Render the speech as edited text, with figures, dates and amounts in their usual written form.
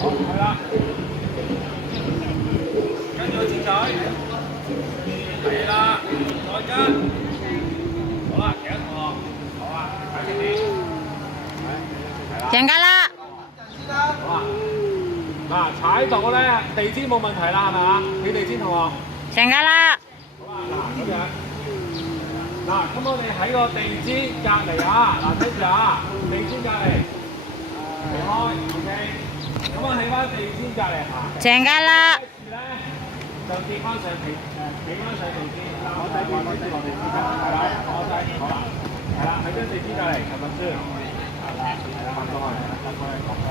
好，係啦，跟住接水，係啦，再跟，好啦，其他同學，好啊，睇清啲，係啦，停架啦！好啊，嗱，踩到咧，地氈冇問題啦，係咪啊？企地氈同學，停架啦！好啊，嗱，咁樣，嗱，咁我哋喺個地氈隔離啊，嗱，睇住啊，地氈隔離，離開 ，OK。咁啊，喺翻地氈隔離行。停架啦！咧就跌翻上地，企翻上地氈，我仔跌落地氈㗎，係啦，我仔好啦，係啦，喺張地氈隔離，係咪先？係啦，係啦，翻過去，翻過去。